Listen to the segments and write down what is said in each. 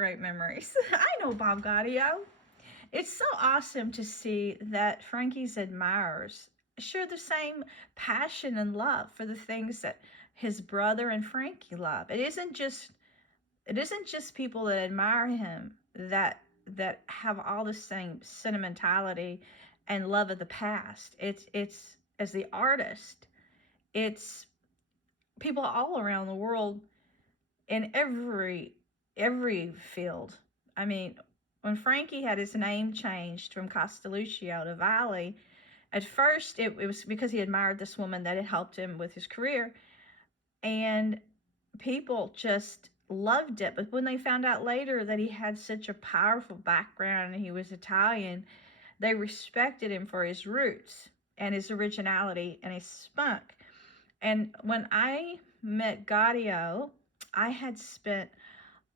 great memories. I know Bob Gaudio. It's so awesome to see that Frankie's admirers share the same passion and love for the things that his brother and Frankie love. It isn't just people that admire him that have all the same sentimentality and love of the past. It's as the artist, it's people all around the world in every field. I mean, when Frankie had his name changed from Castelluccio to Valley, at first it was because he admired this woman that had helped him with his career, and people just loved it. But when they found out later that he had such a powerful background and he was Italian, they respected him for his roots and his originality and his spunk. And when I met Gaudio, I had spent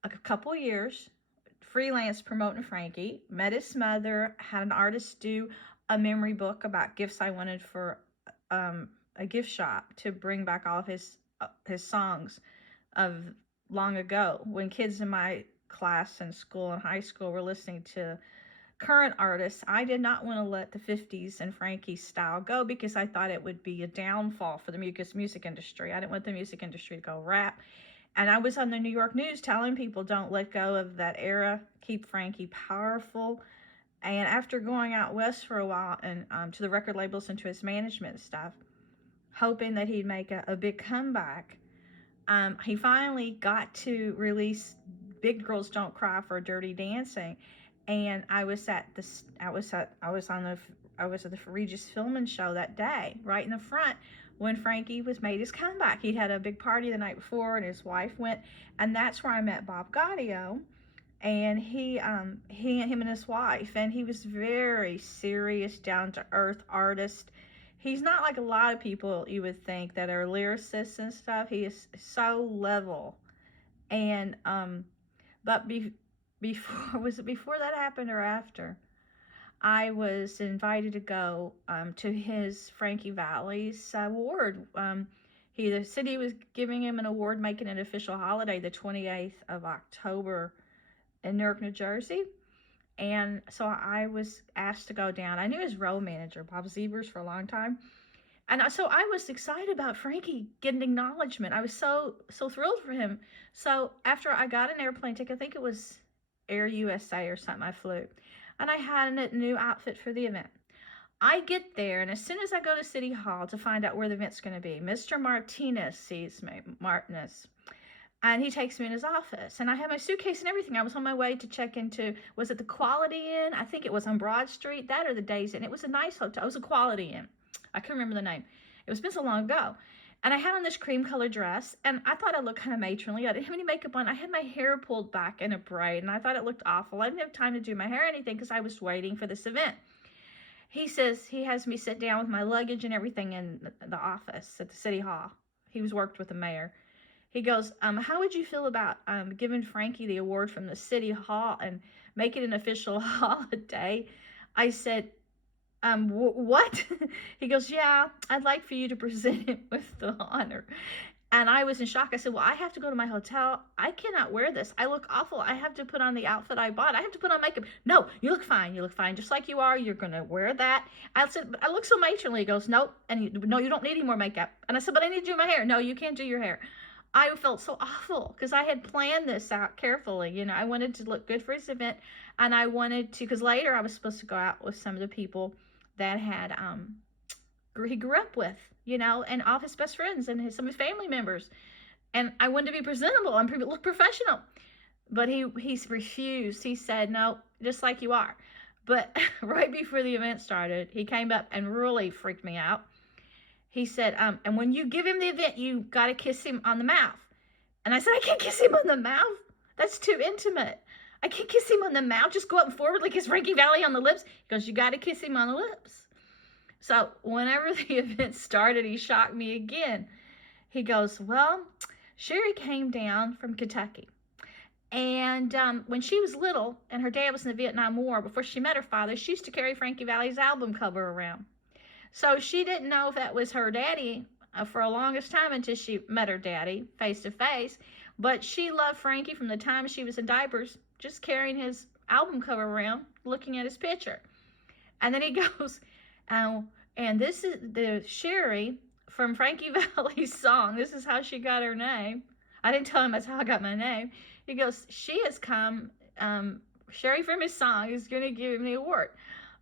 a couple years freelance promoting Frankie, met his mother, had an artist do a memory book about gifts I wanted for a gift shop to bring back all of his songs of long ago when kids in my class in school and high school were listening to current artists. I did not want to let the 50s and Frankie style go because I thought it would be a downfall for the music industry. I didn't want the music industry to go rap. And I was on the New York news telling people don't let go of that era, keep Frankie powerful. And after going out west for a while and to the record labels and to his management stuff, hoping that he'd make a big comeback, he finally got to release Big Girls Don't Cry for Dirty Dancing. And I was at the Regis Filming show that day, right in the front, when Frankie was made his comeback. He'd had a big party the night before, and his wife went, and that's where I met Bob Gaudio, and him and his wife, and he was very serious, down to earth artist. He's not like a lot of people you would think that are lyricists and stuff. He is so level, and but before that happened or after, I was invited to go to his Frankie Valli's award. The city was giving him an award, making it an official holiday, the 28th of October in Newark, New Jersey. And so I was asked to go down. I knew his road manager, Bob Zebers, for a long time. And so I was excited about Frankie getting acknowledgement. I was so thrilled for him. So after I got an airplane ticket, I think it was Air USA or something, I flew. And I had a new outfit for the event. I get there, and as soon as I go to City Hall to find out where the event's going to be, Mr. Martinez sees me, and he takes me in his office. And I have my suitcase and everything. I was on my way to check into, was it the Quality Inn? I think it was on Broad Street, that or the Days Inn. It was a nice hotel. It was a Quality Inn. I can't remember the name. It was been so long ago. And I had on this cream colored dress, and I thought I looked kind of matronly. I didn't have any makeup on. I had my hair pulled back in a braid, and I thought it looked awful. I didn't have time to do my hair or anything because I was waiting for this event. He says he has me sit down with my luggage and everything in the office at the City Hall. He was worked with the mayor. He goes, how would you feel about giving Frankie the award from the City Hall and make it an official holiday? I said, what? He goes, yeah, I'd like for you to present him with the honor. And I was in shock. I said, well, I have to go to my hotel. I cannot wear this. I look awful. I have to put on the outfit I bought. I have to put on makeup. No, you look fine. You look fine just like you are. You're going to wear that. I said, but I look so matronly. He goes, nope. And no, you don't need any more makeup. And I said, but I need to do my hair. No, you can't do your hair. I felt so awful because I had planned this out carefully. You know, I wanted to look good for his event, and I wanted to, because later I was supposed to go out with some of the people that had he grew up with, you know, and all of his best friends and some of his family members. And I wanted to be presentable and look professional. But he refused. He said, no, just like you are. But right before the event started, he came up and really freaked me out. He said, and when you give him the event, you got to kiss him on the mouth. And I said, I can't kiss him on the mouth. That's too intimate. I can't kiss him on the mouth. Just go up and forward like kiss Frankie Valli on the lips. He goes, you got to kiss him on the lips. So whenever the event started, he shocked me again. He goes, well, Sherry came down from Kentucky. And when she was little and her dad was in the Vietnam War, before she met her father, she used to carry Frankie Valli's album cover around. So she didn't know if that was her daddy for the longest time until she met her daddy face to face. But she loved Frankie from the time she was in diapers, just carrying his album cover around, looking at his picture. And then he goes, oh, and this is the Sherry from Frankie Valli's song. This is how she got her name. I didn't tell him that's how I got my name. He goes, she has come, Sherry from his song is going to give him the award.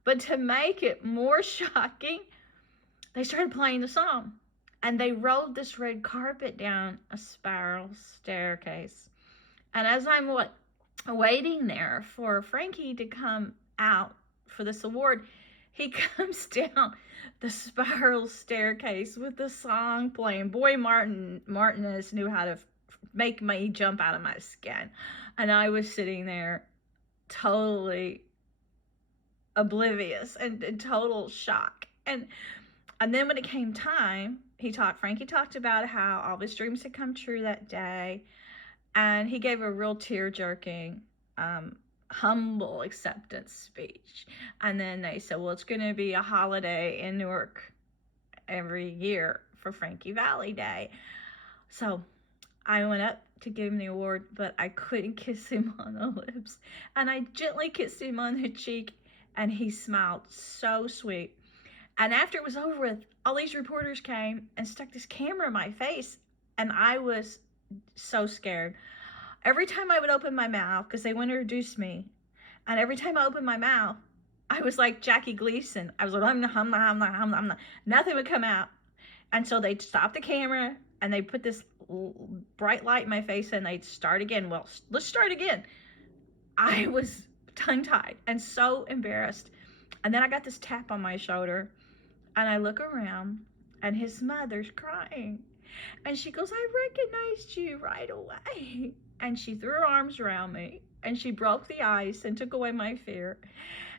But to make it more shocking, they started playing the song. And they rolled this red carpet down a spiral staircase. And as I'm waiting there for Frankie to come out for this award, he comes down the spiral staircase with the song playing. Boy, Martinez knew how to make me jump out of my skin. And I was sitting there totally oblivious and in total shock. And then when it came time, Frankie talked about how all his dreams had come true that day. And he gave a real tear-jerking, humble acceptance speech. And then they said, well, it's going to be a holiday in Newark every year for Frankie Valli Day. So I went up to give him the award, but I couldn't kiss him on the lips. And I gently kissed him on the cheek, and he smiled so sweet. And after it was over with, all these reporters came and stuck this camera in my face, and I was so scared. Every time I would open my mouth, because they wouldn't introduce me, and every time I opened my mouth, I was like Jackie Gleason. I was like, nothing would come out. And so they'd stop the camera, and they'd put this bright light in my face, and they'd start again. Well, let's start again. I was tongue-tied and so embarrassed. And then I got this tap on my shoulder, and I look around, and his mother's crying. And she goes, I recognized you right away. And she threw her arms around me, and she broke the ice and took away my fear.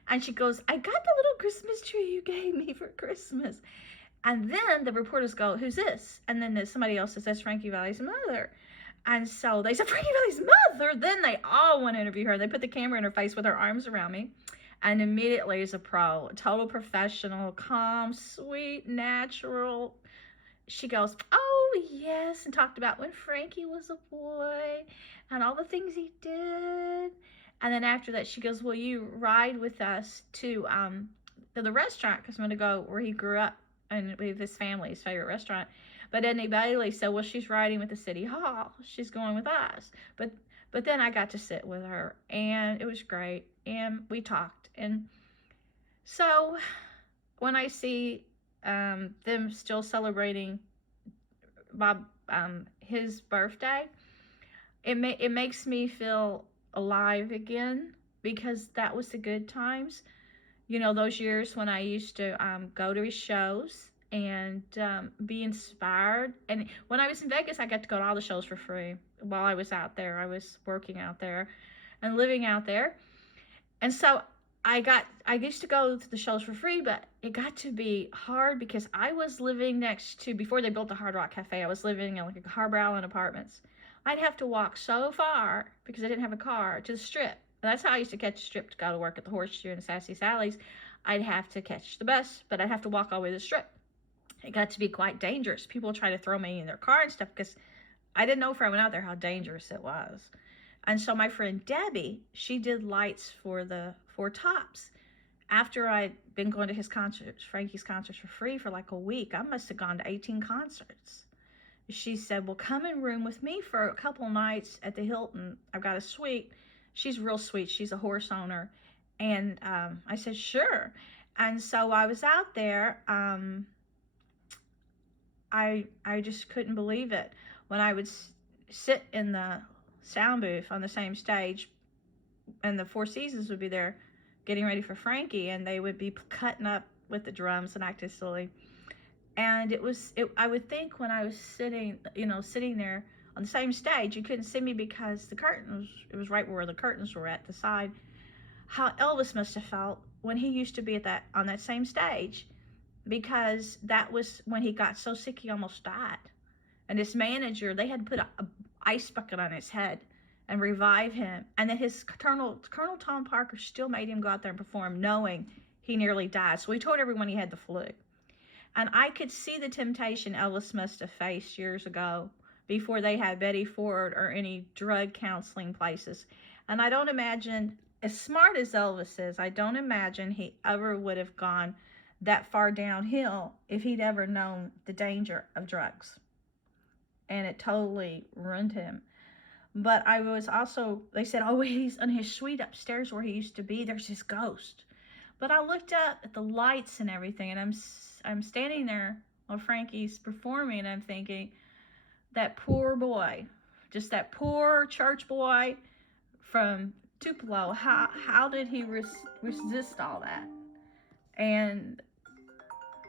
And she goes, I got the little Christmas tree you gave me for Christmas. And then the reporters go, who's this? And then there's somebody else that says Frankie Valli's mother. And so they said, Frankie Valli's mother? Then they all want to interview her. They put the camera in her face with her arms around me. And immediately as a pro, a total professional, calm, sweet, natural, she goes, oh, yes, and talked about when Frankie was a boy and all the things he did. And then after that, she goes, will you ride with us to the restaurant? Because I'm going to go where he grew up and with his family, his favorite restaurant. But Edna Bailey said, well, she's riding with the city hall. She's going with us. But then I got to sit with her, and it was great. And we talked. And so when I see them still celebrating Bob his birthday, it makes me feel alive again, because that was the good times. You know, those years when I used to go to his shows and be inspired. And when I was in Vegas, I got to go to all the shows for free while I was out there. I was working out there and living out there. And so I used to go to the shows for free, but it got to be hard because I was living next to, before they built the Hard Rock Cafe, I was living in like a Harbor Island Apartments. I'd have to walk so far, because I didn't have a car, to the Strip. And that's how I used to catch the Strip to go to work at the Horseshoe and Sassy Sally's. I'd have to catch the bus, but I'd have to walk all the way to the Strip. It got to be quite dangerous. People would try to throw me in their car and stuff, because I didn't know if I went out there how dangerous it was. And so my friend Debbie, she did lights for the Four Tops. After I'd been going to his concerts, Frankie's concerts, for free for like a week, I must have gone to 18 concerts. She said, well, come and room with me for a couple nights at the Hilton. I've got a suite. She's real sweet. She's a horse owner. And I said, sure. And so I was out there. I just couldn't believe it. When I would sit in the sound booth on the same stage, and the Four Seasons would be there getting ready for Frankie, and they would be cutting up with the drums and acting silly. And I would think when I was sitting there on the same stage, you couldn't see me because the curtains, it was right where the curtains were at the side, how Elvis must have felt when he used to be on that same stage, because that was when he got so sick he almost died. And his manager, they had to put a ice bucket on his head and revive him. And then his Colonel Tom Parker still made him go out there and perform, knowing he nearly died. So he told everyone he had the flu. And I could see the temptation Elvis must have faced years ago before they had Betty Ford or any drug counseling places. And I don't imagine, as smart as Elvis is, I don't imagine he ever would have gone that far downhill if he'd ever known the danger of drugs. And it totally ruined him. But I was also, they said, oh, he's in his suite upstairs where he used to be. There's his ghost. But I looked up at the lights and everything, and I'm standing there while Frankie's performing, and I'm thinking, that poor boy, just that poor church boy from Tupelo, how did he resist all that? And